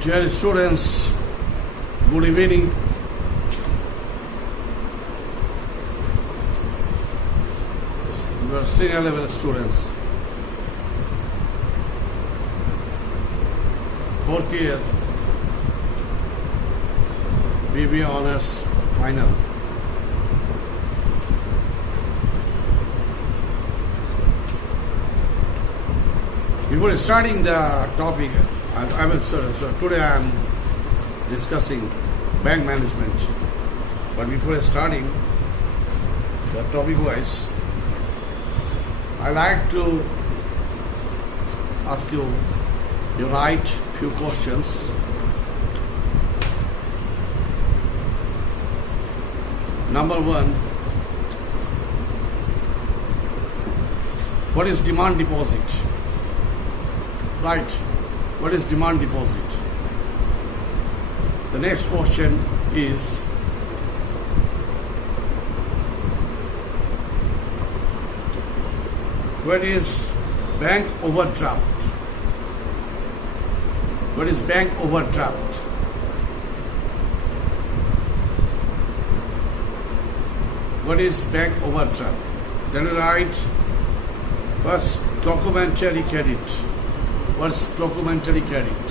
Dear students, good evening. You are senior level students. Fourth year BBA Honors Final. Before starting the topic, today I am discussing bank management. But before starting the topic wise, I like to ask you write few questions. Number one, what is demand deposit? Right. What is demand deposit? The next question is, what is bank overdraft? What is bank overdraft? What is bank overdraft? Then you write first documentary credit. What's documentary credit?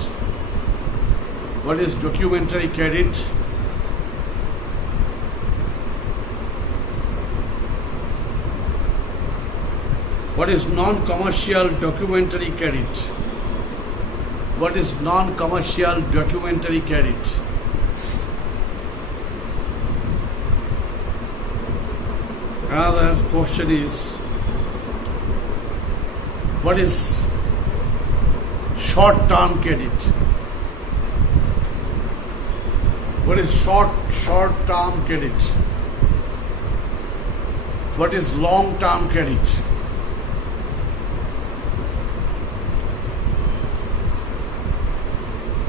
What is documentary credit? What is non-commercial documentary credit? What is non-commercial documentary credit? Another question is, what is short-term credit? What is short-term credit? What is long-term credit?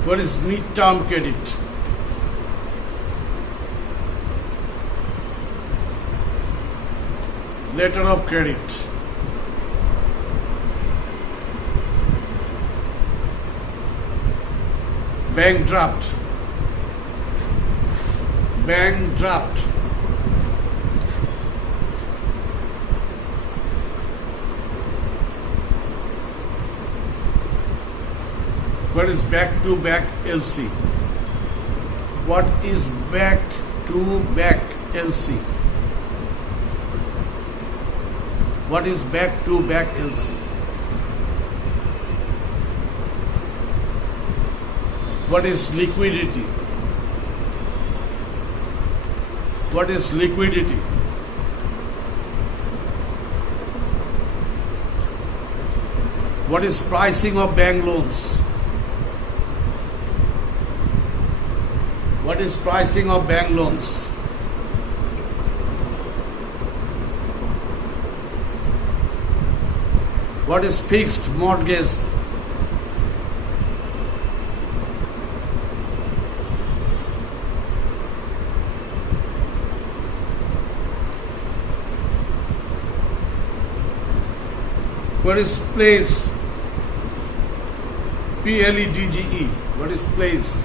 What is mid-term credit? Letter of credit. Bank draft. Bank draft. What is back-to-back LC? What is back-to-back LC? What is back-to-back LC? What is liquidity? What is liquidity? What is pricing of bank loans? What is pricing of bank loans? What is fixed mortgage? What is place? PLEDGE. What is place?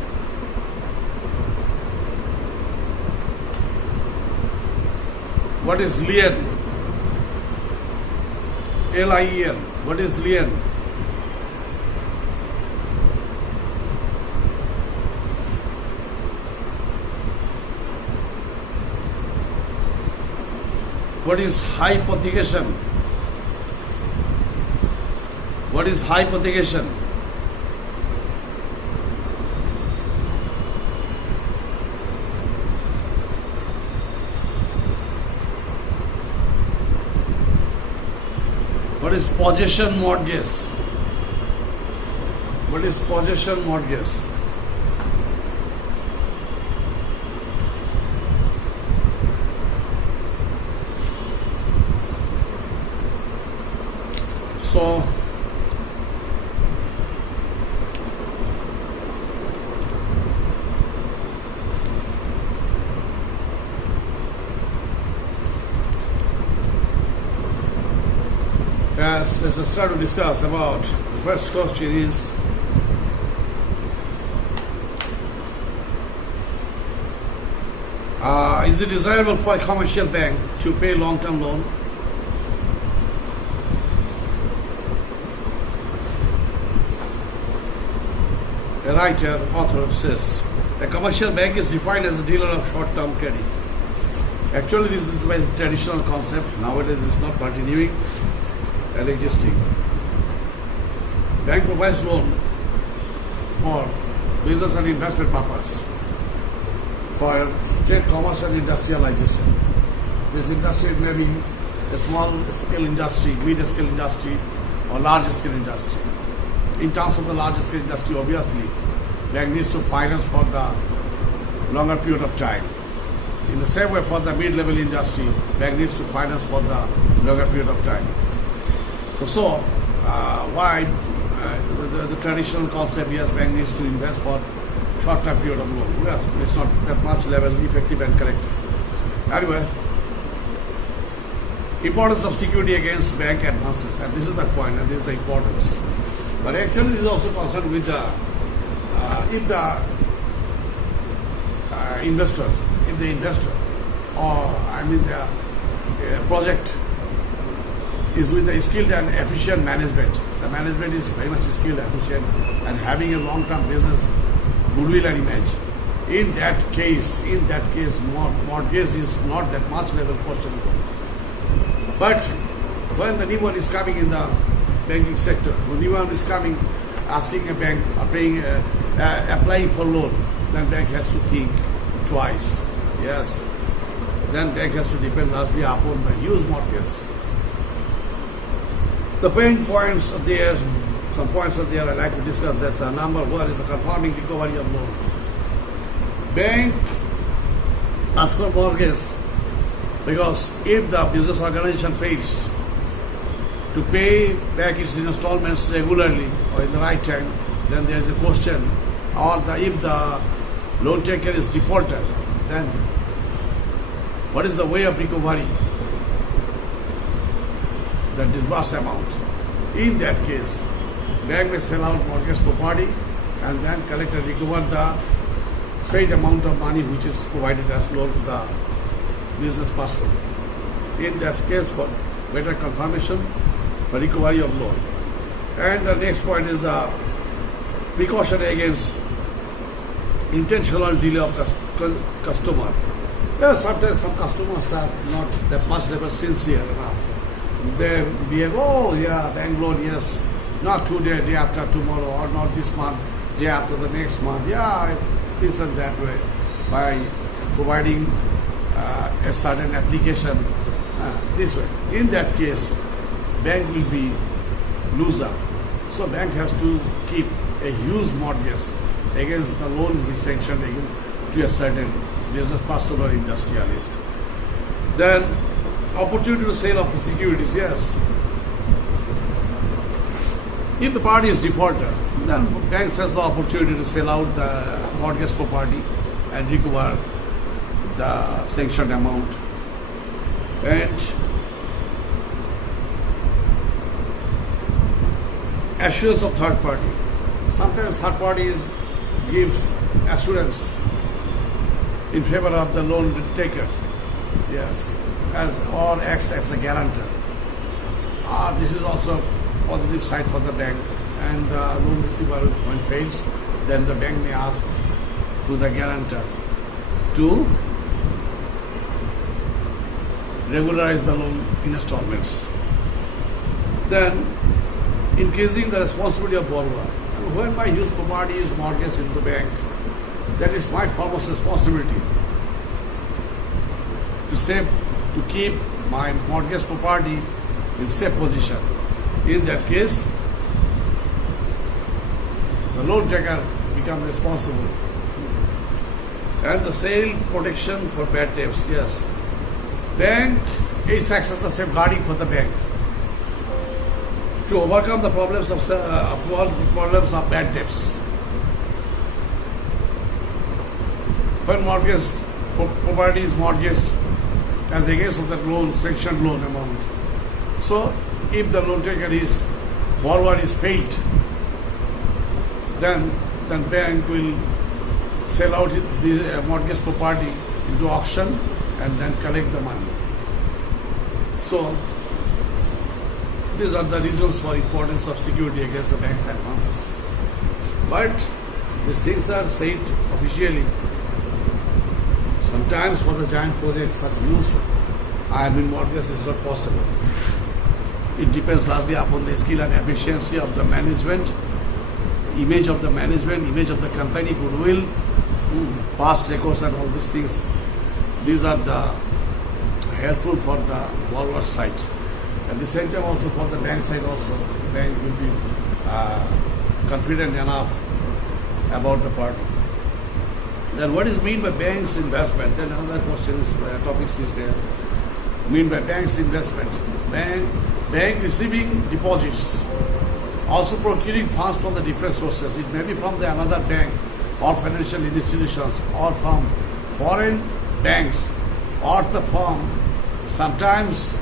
What is lien? LIEN. What is lien? What is hypothecation? What is hypothecation? What is possession mortgage? What is possession mortgage? So, let's start to discuss about the first question is, Is it desirable for a commercial bank to pay long-term loan? A writer, author says, a commercial bank is defined as a dealer of short-term credit. Actually, this is a very traditional concept. Nowadays, it's not continuing and existing. Bank provides loan for business and investment purpose, for trade, commerce and industrialization. This industry may be a small-scale industry, mid-scale industry, or large-scale industry. In terms of the large-scale industry, obviously, bank needs to finance for the longer period of time. In the same way, for the mid-level industry, bank needs to finance for the longer period of time. So why the traditional concept, yes, bank needs to invest for short-term period of loan. Yes, it's not that much level effective and correct. Anyway, importance of security against bank advances, and this is the point, and this is the importance. But actually, this is also concerned with the if the investor, or the project is with the skilled and efficient management. The management is very much skilled, efficient, and having a long-term business goodwill and image. In that case, mortgage is not that much level questionable. But when the new one is coming in the banking sector, when new one is coming, asking a bank, applying for loan, then bank has to think twice. Yes. Then bank has to depend largely upon the used mortgage. The main points are there, some points are there I'd like to discuss. That's the number one is the confirming recovery of loan. Bank asks for mortgage because if the business organization fails to pay back its installments regularly or in the right time, then there is a question, or if the loan taker is defaulted, then what is the way of recovery? The disbursed amount. In that case, bank may sell out mortgage property and then collect and recover the said amount of money which is provided as loan to the business person. In that case, for better confirmation, for recovery of loan. And the next point is the precaution against intentional delay of customer. Yes, sometimes some customers are not that much level sincere enough. They behave, oh yeah, bank loan, yes, not today, day after tomorrow, or not this month, day after the next month. Yeah, this and that way, by providing a certain application this way. In that case, bank will be loser. So bank has to keep a huge mortgage against the loan he sanctioned to a certain business person or industrialist. Then opportunity to sale of securities, yes. If the party is defaulted, then banks has the opportunity to sell out the mortgage property and recover the sanctioned amount. And assurance of third party. Sometimes third parties gives assurance in favor of the loan taker, yes, or acts as the guarantor. This is also a positive side for the bank. And the loan receiver, when fails, then the bank may ask to the guarantor to regularize the loan installments. Then increasing the responsibility of borrower. When my used property is mortgaged into the bank, then it's my foremost responsibility to keep my mortgage property in safe position. In that case, the loan taker becomes responsible. And the sale protection for bad debts, yes. Bank, it acts as the safeguarding for the bank to overcome the problems of bad debts. When mortgage property is mortgaged as against of the loan, sanctioned loan amount. So, if the loan taker borrower is paid, then bank will sell out the mortgage property into auction and then collect the money. So these are the reasons for importance of security against the bank's advances. But these things are said officially. Sometimes for the giant projects such use mortgage is not possible. It depends largely upon the skill and efficiency of the management, image of the management, image of the company, goodwill, past records and all these things. These are the helpful for the borrower side. At the same time also for the bank side also, the bank will be confident enough about the part. Then what is mean by bank's investment? Then another question is, topics is there. Mean by bank's investment. Bank receiving deposits, also procuring funds from the different sources. It may be from the another bank or financial institutions or from foreign banks or the from sometimes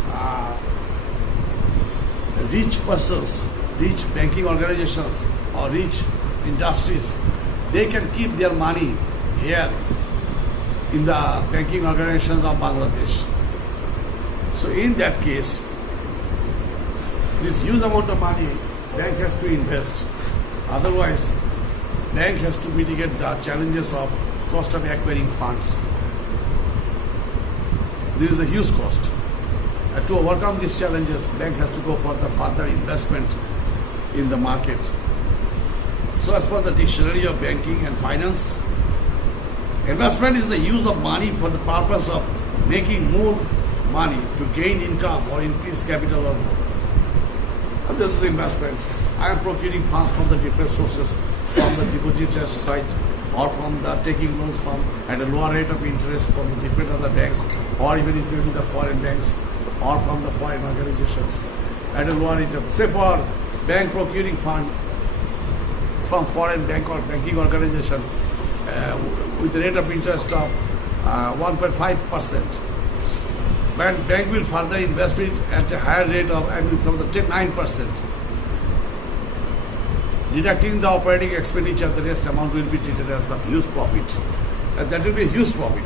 rich persons, rich banking organizations or rich industries. They can keep their money here in the banking organizations of Bangladesh. So in that case, this huge amount of money bank has to invest. Otherwise, bank has to mitigate the challenges of cost of acquiring funds. This is a huge cost. And to overcome these challenges, bank has to go for the further investment in the market. So as per the dictionary of banking and finance, investment is the use of money for the purpose of making more money to gain income or increase capital or more. And this is investment. I am procuring funds from the different sources, from the depositors side or from the taking loans from at a lower rate of interest from the different other banks or even including the foreign banks or from the foreign organizations at a lower rate of, say for bank procuring fund from foreign bank or banking organization with a rate of interest of 1.5%. Bank will further invest it at a higher rate of, from the 9%. Deducting the operating expenditure, the rest amount will be treated as the huge profit. And that will be a huge profit.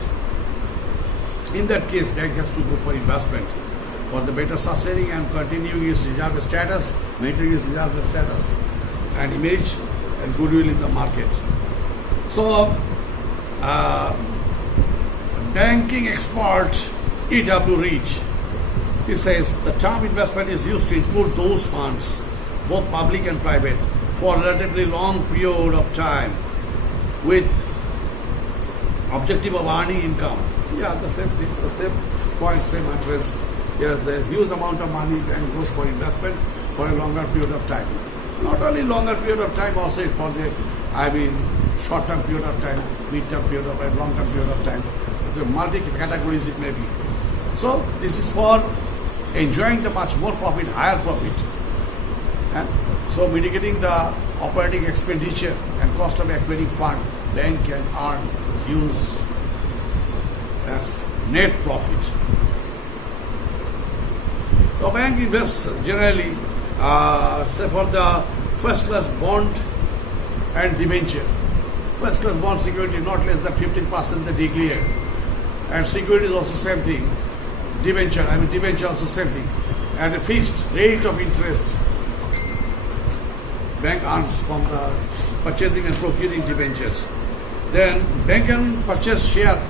In that case, bank has to go for investment for the better sustaining and continuing its reserve status, maintaining its reserve status and image and goodwill in the market. So, banking expert E.W. Reach, he says the term investment is used to include those funds, both public and private, for a relatively long period of time with objective of earning income. Yeah, the same thing, the same point, same utterance. Yes, there is huge amount of money and goes for investment for a longer period of time. Not only longer period of time, also for the, short-term period of time, mid-term period of time, long-term period of time. So multi-categories it may be. So this is for enjoying the much more profit, higher profit. So mitigating the operating expenditure and cost of acquiring fund, bank can earn use as net profit. The bank invests generally, say for the first class bond and debenture. First class bond security not less than 15% they declare. And security is also same thing. Debenture also same thing. And a fixed rate of interest bank earns from the purchasing and procuring debentures. Then bank can purchase share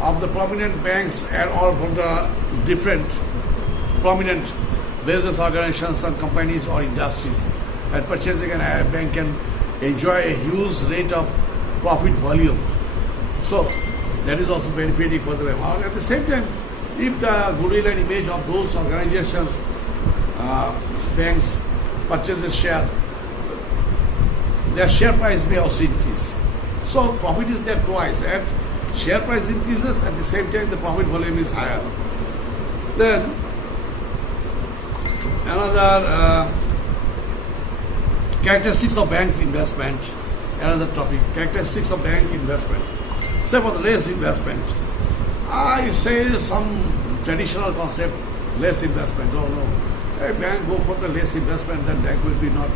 of the prominent banks and all from the different prominent business organizations and companies or industries. And purchasing and a bank can enjoy a huge rate of profit volume. So that is also benefiting for the bank. At the same time, if the goodwill and image of those organizations, banks purchases share, their share price may also increase. So profit is there twice. And share price increases, at the same time the profit volume is higher. Then another characteristics of bank investment, another topic, characteristics of bank investment. Say for the less investment, I say some traditional concept, less investment. Oh no, a bank go for the less investment, then bank will be not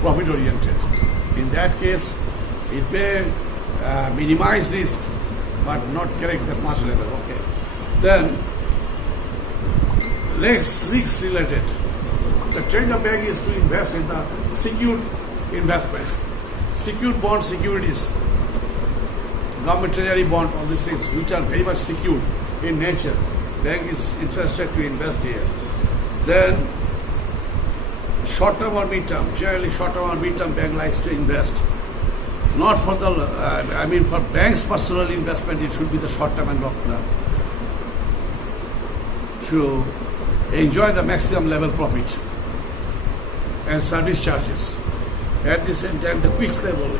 profit oriented. In that case, it may minimize risk but not correct that much level. Okay. Then risks related. The trend of bank is to invest in the secured investment, secured bond securities, government treasury bond, all these things which are very much secured in nature. Bank is interested to invest here. Then short-term or mid-term. Generally short-term or mid-term bank likes to invest. Not for the, for banks' personal investment, it should be the short-term and long-term. To enjoy the maximum level profit and service charges. At the same time, the quick level,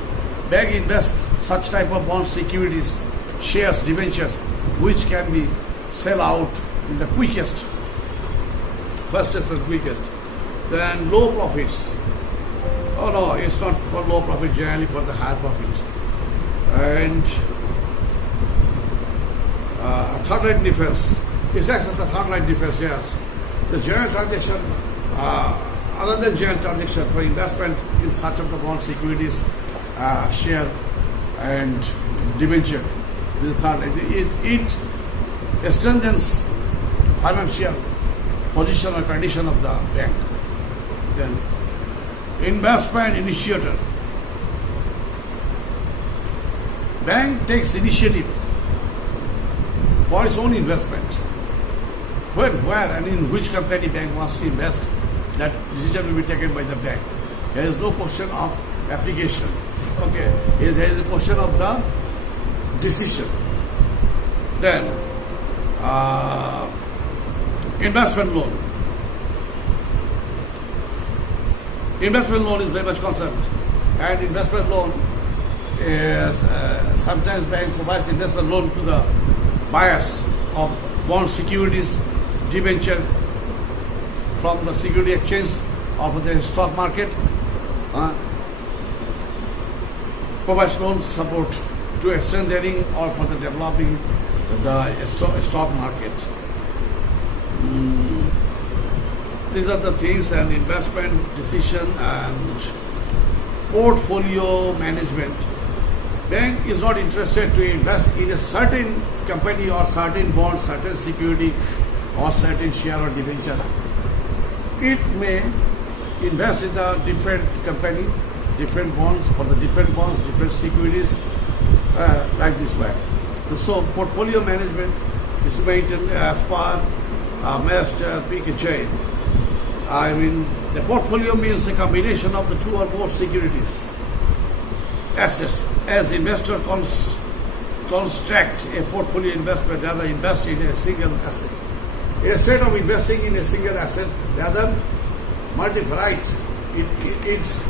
bank invest such type of bond securities, shares, debentures, which can be sell out in the quickest, fastest and quickest. Then low profits. Oh no, it's not for low profit, generally for the higher profit. And third line defense. It's access the third line defense, yes. The general transaction, other than general transaction for investment in such of the bond securities, share and debenture. This is third line. It strengthens financial position or condition of the bank. Then investment initiator. Bank takes initiative for its own investment. When, where, and in which company bank wants to invest, that decision will be taken by the bank. There is no question of application. Okay, there is a question of the decision. Then investment loan. Investment loan is very much concerned, and investment loan is sometimes bank provides investment loan to the buyers of bond securities, debenture from the security exchange or from the stock market. Provides loan support to strengthening or for the developing the stock market. These are the things, and investment decision and portfolio management. Bank is not interested to invest in a certain company or certain bond, certain security or certain share or debenture. It may invest in the different company, different bonds, for the different bonds, different securities, like this way. So portfolio management is to maintain as per Master PKJ. The portfolio means a combination of the two or more securities, assets. As investor construct a portfolio investment, rather invest in a single asset. Instead of investing in a single asset, rather multi-varied, it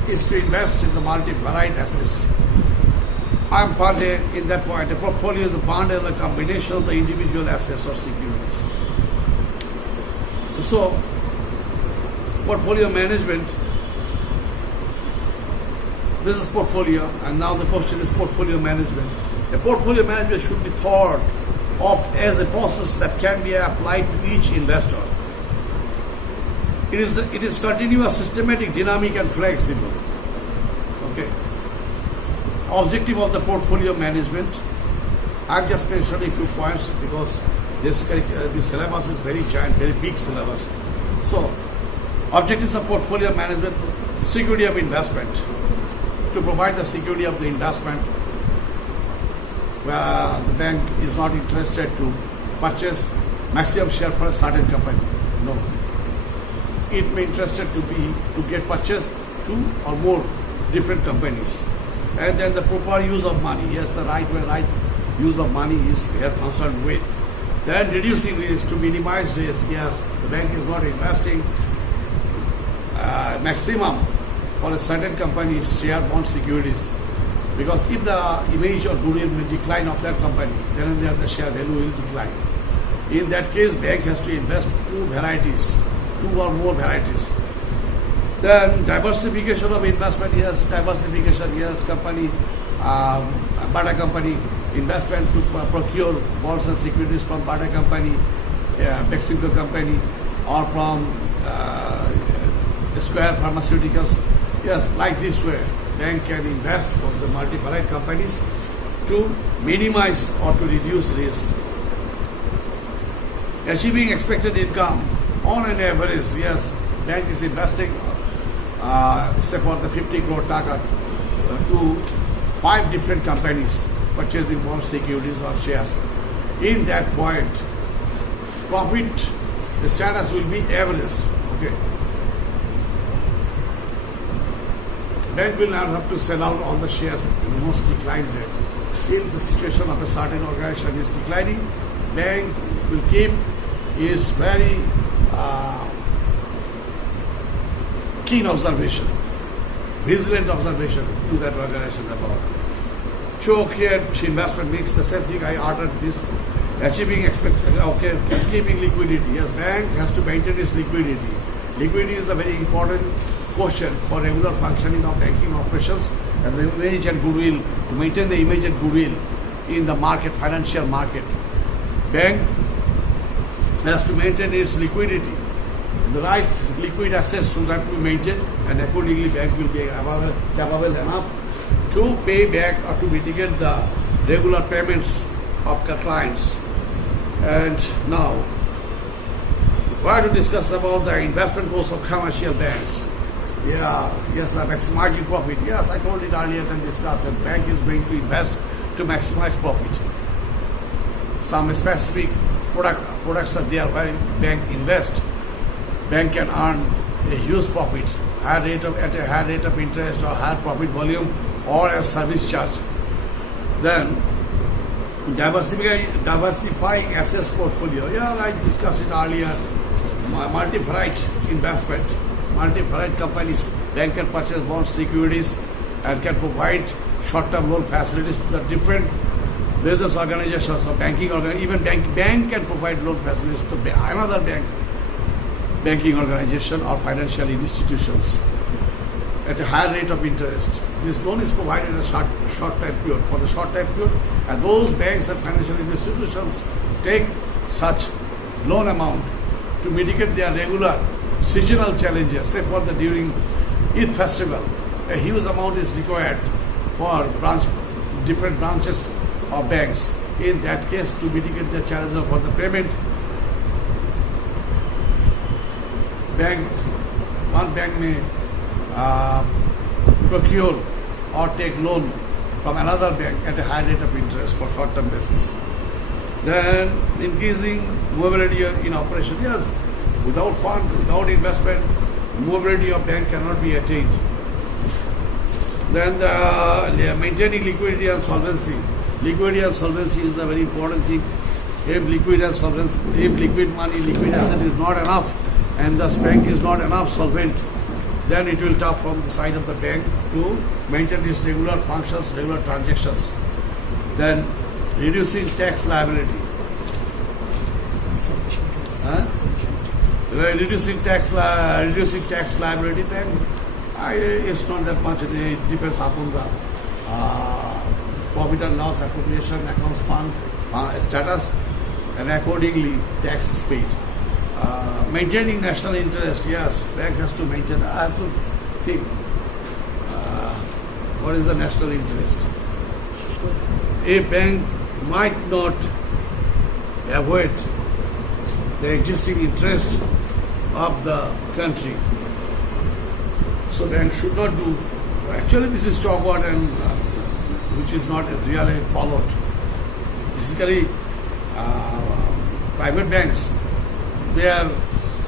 is to invest in the multi-varied assets. I am part in that point. A portfolio is a bundle, a combination of the individual assets or securities. So, portfolio management, this is portfolio, and now the question is portfolio management. A portfolio management should be thought of as a process that can be applied to each investor. It is continuous, systematic, dynamic, and flexible. Okay. Objective of the portfolio management. I've just mentioned a few points because this syllabus is very giant, very big syllabus. So, objectives of portfolio management: security of investment, to provide the security of the investment, where the bank is not interested to purchase maximum share for a certain company. No. It may be interested to get purchase two or more different companies. And then the proper use of money. Yes, the right use of money is here concerned with. Then reducing risk, to minimize risk. Yes, the bank is not investing maximum for a certain company's share bond securities, because if the image or goodwill will decline of that company, then and there the share value will decline. In that case, bank has to invest two or more varieties. Then diversification of investment. Yes, diversification. Yes, company, Bata company, investment to procure bonds and securities from Bata company, Mexico company, or from Square Pharmaceuticals. Yes, like this way, bank can invest for the multi-varied companies to minimize or to reduce risk. Achieving expected income on an average, yes, bank is investing, say for the 50 crore taka to 5 different companies purchasing bond securities or shares. In that point, profit status will be averaged. Okay. Bank will not have to sell out all the shares in the most declined rate. If the situation of a certain organization is declining, bank will keep its very keen observation, vigilant observation to that organization about. To create investment mix, the same thing I ordered this, achieving keeping liquidity. Yes, bank has to maintain its liquidity. Liquidity is a very important question for regular functioning of banking operations and the image and goodwill, to maintain the image and goodwill in the market, financial market. Bank has to maintain its liquidity. The right liquid assets should have to be maintained, and accordingly bank will be capable enough to pay back or to mitigate the regular payments of clients. And now, why to discuss about the investment goals of commercial banks? Yes, maximizing profit. Yes, I told it earlier and discussed that bank is going to invest to maximize profit. Some specific products are there where bank invest. Bank can earn a huge profit, at a higher rate of interest or higher profit volume or as service charge. Then diversifying assets portfolio. I discussed it earlier. Multi-varied investment, multi-varied companies. Bank can purchase bonds, securities, and can provide short-term loan facilities to the different business organizations or banking organizations. Even bank can provide loan facilities to another banking organization or financial institutions at a higher rate of interest. This loan is provided in a short time period, for the short time period, and those banks and financial institutions take such loan amount to mitigate their regular seasonal challenges. Say for the during Eid festival, a huge amount is required for different branches of banks. In that case, to mitigate the challenges for the payment, one bank may procure or take loan from another bank at a high rate of interest for short-term basis. Then increasing mobility in operation. Yes, without fund, without investment, mobility of bank cannot be attained. Then maintaining liquidity and solvency. Liquidity and solvency is the very important thing. If liquid money, liquid asset is not enough, and thus bank is not enough solvent, then it will tough from the side of the bank to maintain its regular functions, regular transactions. Then reducing tax liability. Reducing tax liability, then it's not that much. It depends upon the profit and loss accumulation accounts fund status, and accordingly tax is paid. Maintaining national interest. Yes, bank has to maintain. I have to think what is the national interest. A bank might not avoid the existing interest of the country, so bank should not do. Actually, this is chalkboard and which is not really followed. Basically, private banks, they are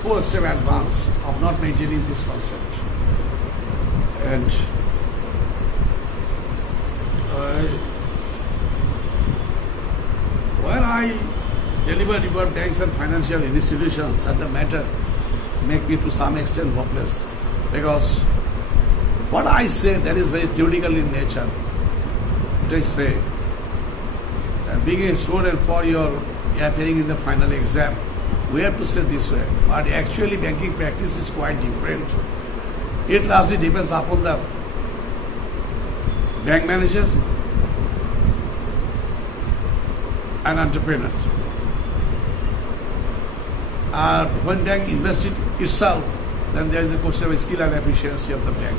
4 steps advance of not maintaining this concept. And when I deliver about banks and financial institutions, that the matter make me to some extent hopeless, because what I say, that is very theoretical in nature. What I say, being a student for your appearing in the final exam, we have to say this way, but actually banking practice is quite different. It largely depends upon the bank managers and entrepreneurs. When bank invests itself, then there is a question of skill and efficiency of the bank.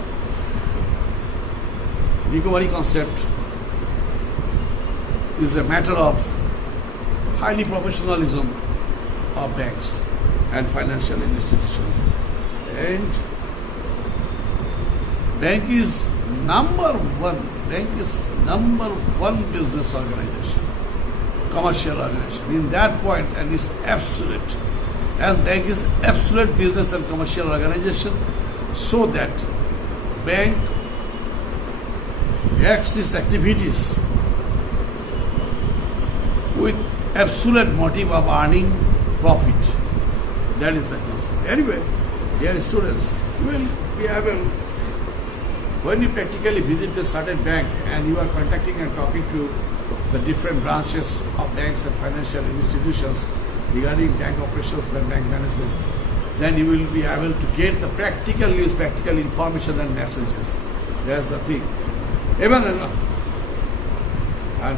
Recovery concept. is a matter of highly professionalism of banks and financial institutions. And bank is number one business organization, commercial organization. In that point, and it's absolute. As bank is absolute business and commercial organization, so that bank acts its activities with absolute motive of earning profit. That is the concept. Anyway, dear students, you will be able, when you practically visit a certain bank and you are contacting and talking to the different branches of banks and financial institutions regarding bank operations and bank management, then you will be able to get the practical news, practical information and messages. That's the thing. Even and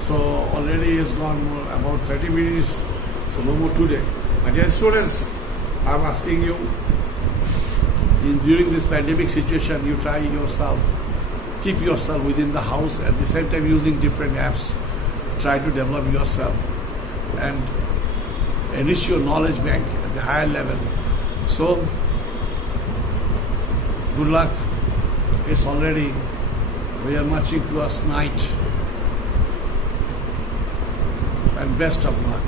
so already it's gone about 30 minutes, so no more today. My dear students, I'm asking you, during this pandemic situation, you try yourself, keep yourself within the house, at the same time using different apps, try to develop yourself and enrich your knowledge bank at a higher level. So, good luck. It's already, we are marching towards night. And best of luck.